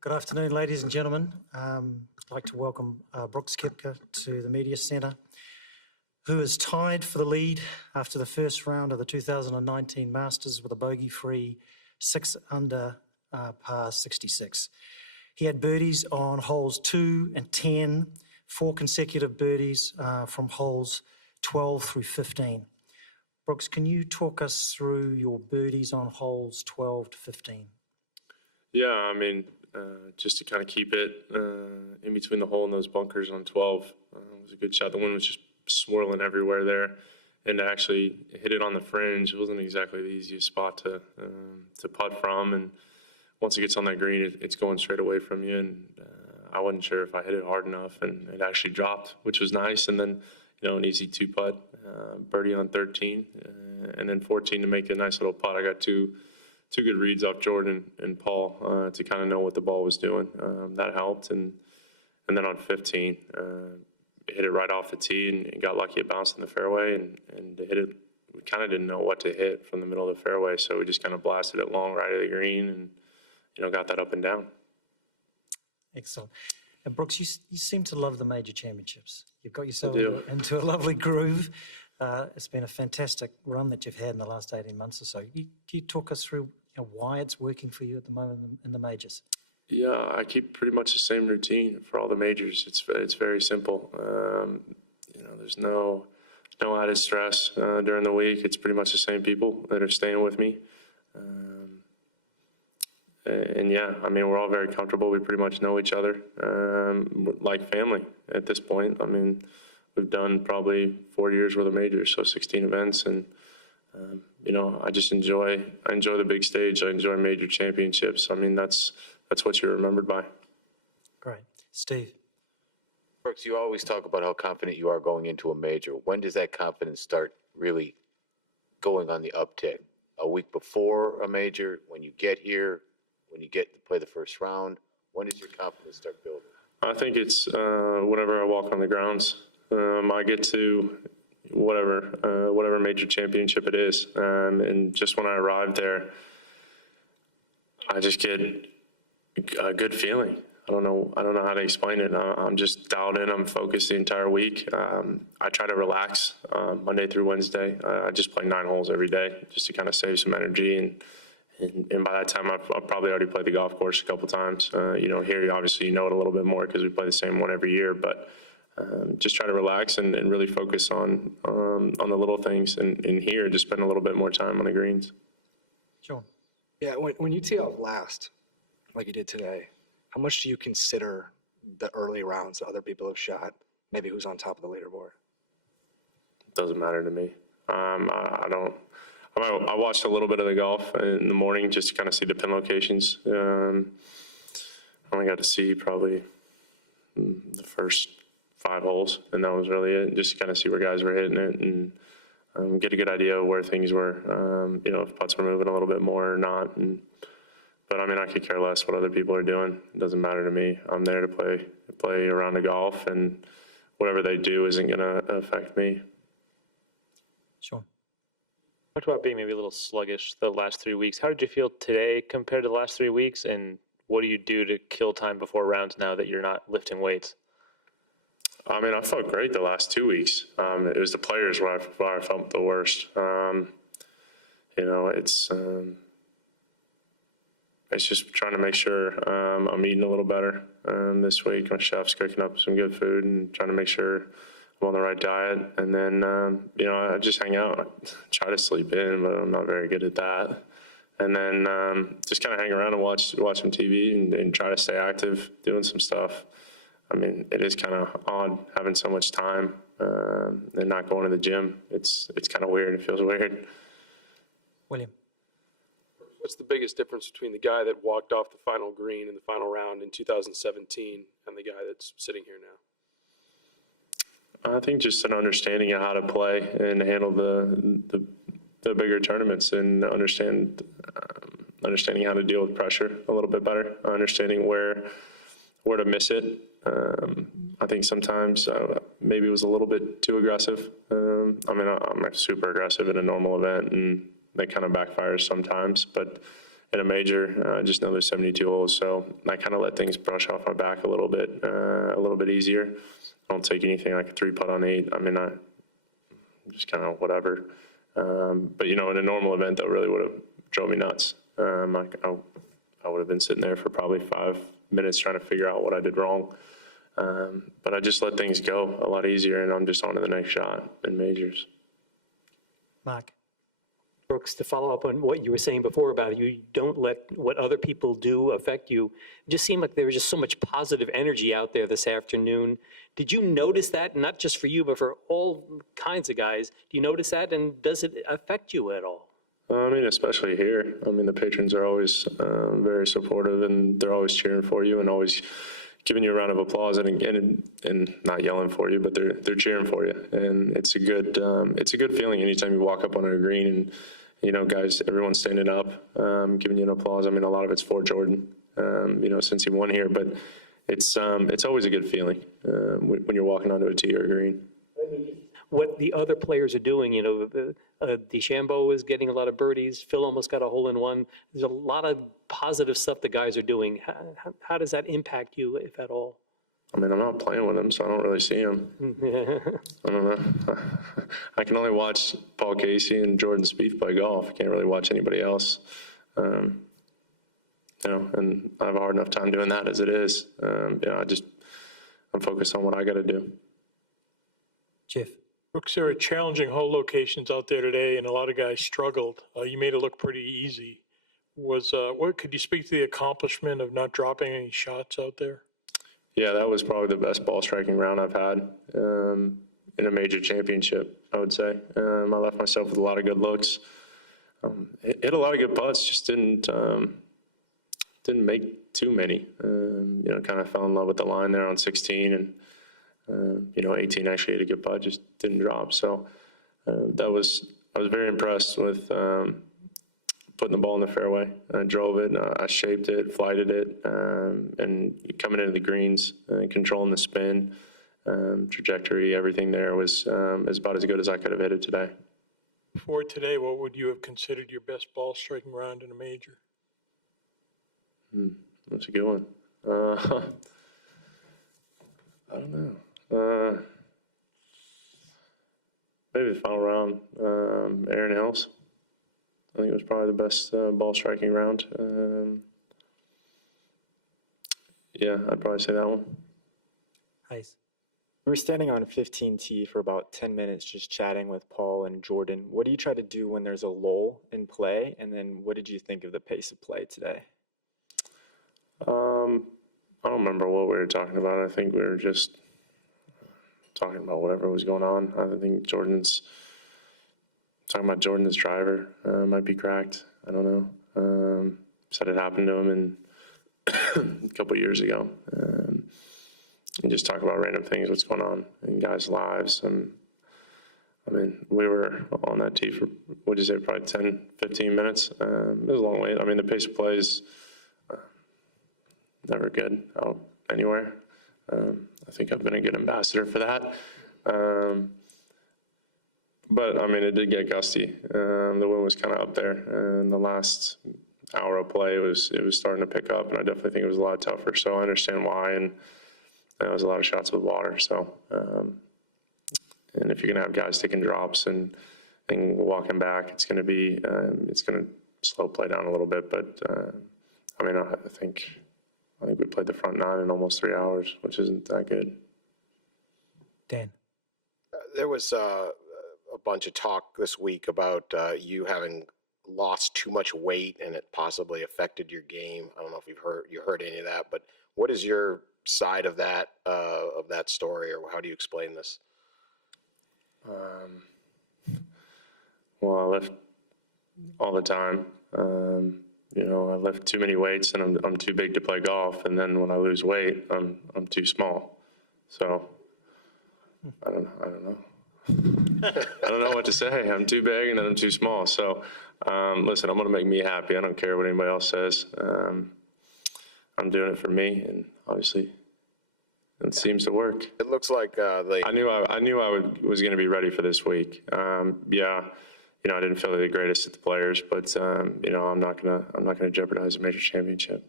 Good afternoon, ladies and gentlemen. I'd like to welcome Brooks Koepka to the Media Centre, who is tied for the lead after the first round of the 2019 Masters with a bogey-free 6 under par 66. He had birdies on holes 2 and 10, 4 consecutive birdies from holes 12 through 15. Brooks, can you talk us through your birdies on holes 12 to 15? Yeah, I mean, just to kind of keep it in between the hole and those bunkers on 12 was a good shot. The wind was just swirling everywhere there, and to actually hit it on the fringe, it wasn't exactly the easiest spot to putt from. And once it gets on that green, it's going straight away from you. And I wasn't sure if I hit it hard enough, and it actually dropped, which was nice. And then, an easy 2-putt, birdie on 13, and then 14 to make a nice little putt. I got two good reads off Jordan and Paul to kind of know what the ball was doing. That helped. And then on 15, hit it right off the tee and got lucky it bounced in the fairway and to hit it. We kind of didn't know what to hit from the middle of the fairway, so we just kind of blasted it long right of the green and got that up and down. Excellent. And Brooks, you seem to love the major championships. You've got yourself into a lovely groove. It's been a fantastic run that you've had in the last 18 months or so. Can you talk us through why it's working for you at the moment in the majors? Yeah, I keep pretty much the same routine for all the majors. It's very simple. There's no added stress during the week. It's pretty much the same people that are staying with me. And yeah, I mean, we're all very comfortable. We pretty much know each other, like family at this point. I mean, we've done probably 4 years worth of majors, so 16 events, and I just enjoy the big stage. I enjoy major championships. I mean, that's what you're remembered by. Great. Steve? Brooks, you always talk about how confident you are going into a major. When does that confidence start really going on the uptick? A week before a major, when you get here, when you get to play the first round? When does your confidence start building? I think it's whenever I walk on the grounds. I get to whatever major championship it is, and just when I arrive there, I just get a good feeling. I don't know how to explain it. I'm just dialed in. I'm focused the entire week. I try to relax Monday through Wednesday. I just play 9 holes every day just to kind of save some energy, and by that time I've probably already played the golf course a couple times. Here obviously you know it a little bit more because we play the same one every year, but just try to relax and really focus on the little things, and here just spend a little bit more time on the greens. Sure. Yeah, when you tee off last, like you did today, how much do you consider the early rounds that other people have shot, maybe who's on top of the leaderboard? It doesn't matter to me. I watched a little bit of the golf in the morning just to kind of see the pin locations. I only got to see probably the first 5 holes, and that was really it, just to kind of see where guys were hitting it and get a good idea of where things were, if putts were moving a little bit more or not. But I mean, I could care less what other people are doing. It doesn't matter to me. I'm there to play a round of golf, and whatever they do isn't going to affect me. Sure. Talked about being maybe a little sluggish the last 3 weeks. How did you feel today compared to the last 3 weeks, and what do you do to kill time before rounds now that you're not lifting weights? I mean, I felt great the last 2 weeks. It was the players where I felt the worst. It's just trying to make sure I'm eating a little better this week. My chef's cooking up some good food and trying to make sure I'm on the right diet. And then, I just hang out. I try to sleep in, but I'm not very good at that. And then just kind of hang around and watch some TV and try to stay active, doing some stuff. I mean, it is kind of odd having so much time and not going to the gym. It's kind of weird. It feels weird. William? What's the biggest difference between the guy that walked off the final green in the final round in 2017 and the guy that's sitting here now? I think just an understanding of how to play and handle the bigger tournaments, and understanding how to deal with pressure a little bit better, understanding where to miss it. I think sometimes maybe it was a little bit too aggressive. I'm super aggressive in a normal event, and that kind of backfires sometimes. But in a major. I just know there's 72 holes, so I kind of let things brush off my back a little bit easier. I don't take anything like a 3-putt on 8. I mean, I just kind of whatever. But in a normal event, that really would have drove me nuts. I would have been sitting there for probably 5 minutes trying to figure out what I did wrong. But I just let things go a lot easier, and I'm just on to the next shot in majors. Mark. Brooks, to follow up on what you were saying before about you don't let what other people do affect you, it just seemed like there was just so much positive energy out there this afternoon. Did you notice that, not just for you, but for all kinds of guys? Do you notice that, and does it affect you at all? I mean, especially here. I mean, the patrons are always very supportive, and they're always cheering for you and always giving you a round of applause and not yelling for you, but they're cheering for you. And it's a good feeling anytime you walk up on a green and, guys, everyone's standing up, giving you an applause. I mean, a lot of it's for Jordan, since he won here, but it's always a good feeling when you're walking onto a tee or a green. What the other players are doing, DeChambeau is getting a lot of birdies. Phil almost got a hole-in-one. There's a lot of positive stuff the guys are doing. How does that impact you, if at all? I mean, I'm not playing with them, so I don't really see them. I don't know. I can only watch Paul Casey and Jordan Spieth play golf. I can't really watch anybody else. And I have a hard enough time doing that as it is. I'm focused on what I got to do. Jeff. Brooks, there are challenging hole locations out there today, and a lot of guys struggled. You made it look pretty easy. Could you speak to the accomplishment of not dropping any shots out there? Yeah, that was probably the best ball striking round I've had in a major championship, I would say. I left myself with a lot of good looks. Hit a lot of good putts, just didn't make too many. Kind of fell in love with the line there on 16, and 18 actually hit a good putt, just didn't drop. So I was very impressed with putting the ball in the fairway. I drove it, I shaped it, flighted it, and coming into the greens, controlling the spin, trajectory, everything there was about as good as I could have hit it today. For today, what would you have considered your best ball striking round in a major? That's a good one. I don't know. Maybe the final round, Aaron Hills. I think it was probably the best ball striking round. I'd probably say that one. Hayes. We were standing on 15T for about 10 minutes just chatting with Paul and Jordan. What do you try to do when there's a lull in play? And then what did you think of the pace of play today? I don't remember what we were talking about. I think we were just talking about whatever was going on. I think Jordan's driver might be cracked. I don't know. Said it happened to him a couple of years ago. And just talk about random things, what's going on in guys' lives. We were on that tee for, what'd you say, probably 10, 15 minutes. It was a long wait. The pace of play is never good out anywhere. I think I've been a good ambassador for that. But it did get gusty. The wind was kind of up there, and the last hour of play it was starting to pick up, and I definitely think it was a lot tougher. So I understand why, and there was a lot of shots with water. So, and if you're gonna have guys taking drops and walking back, it's gonna slow play down a little bit. But I think we played the front nine in almost 3 hours, which isn't that good. Dan. There was a bunch of talk this week about you having lost too much weight and it possibly affected your game. I don't know if you heard any of that, but what is your side of that story, or how do you explain this? Well, I lift all the time. I lift too many weights, and I'm too big to play golf. And then when I lose weight, I'm too small. So I don't know. I don't know what to say. I'm too big, and then I'm too small. So listen, I'm going to make me happy. I don't care what anybody else says. I'm doing it for me, and obviously it seems to work. It looks like I knew I was going to be ready for this week. I didn't feel the greatest at the players, but I'm not gonna jeopardize a major championship.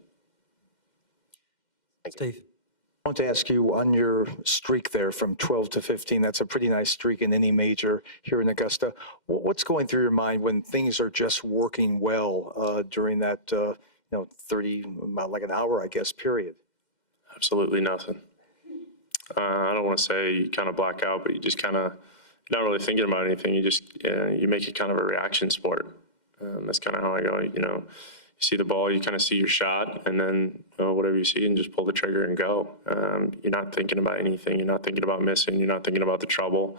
Steve? I want to ask you on your streak there from 12 to 15, that's a pretty nice streak in any major here in Augusta. What's going through your mind when things are just working well during that, 30, about like an hour, I guess, period? Absolutely nothing. I don't want to say you kind of black out, but you just kind of not really thinking about anything. You just you make it kind of a reaction sport. That's kind of how I go. You see the ball, you kind of see your shot, and then whatever you see, and just pull the trigger and go. You're not thinking about anything. You're not thinking about missing. You're not thinking about the trouble.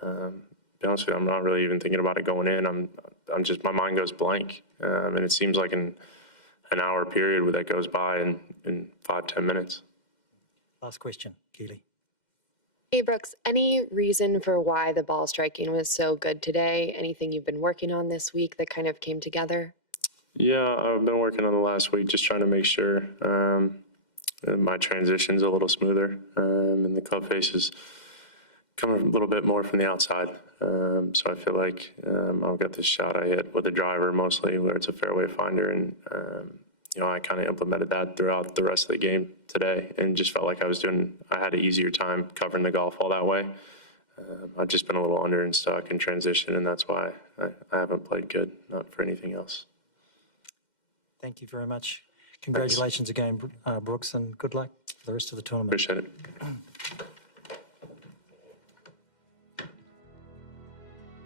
To be honest with you, I'm not really even thinking about it going in. I'm just, my mind goes blank, and it seems like an hour period where that goes by in 5-10 minutes. Last question, Keely. Hey, Brooks, any reason for why the ball striking was so good today? Anything you've been working on this week that kind of came together? Yeah, I've been working on the last week, just trying to make sure my transition's a little smoother, and the club face is coming a little bit more from the outside. So I feel like I've got this shot I hit with a driver mostly, where it's a fairway finder, and I kind of implemented that throughout the rest of the game today, and just felt like I had an easier time covering the golf all that way. I've just been a little under and stuck in transition, and that's why I haven't played good, not for anything else. Thank you very much. Congratulations again, Brooks, and good luck for the rest of the tournament. Appreciate it.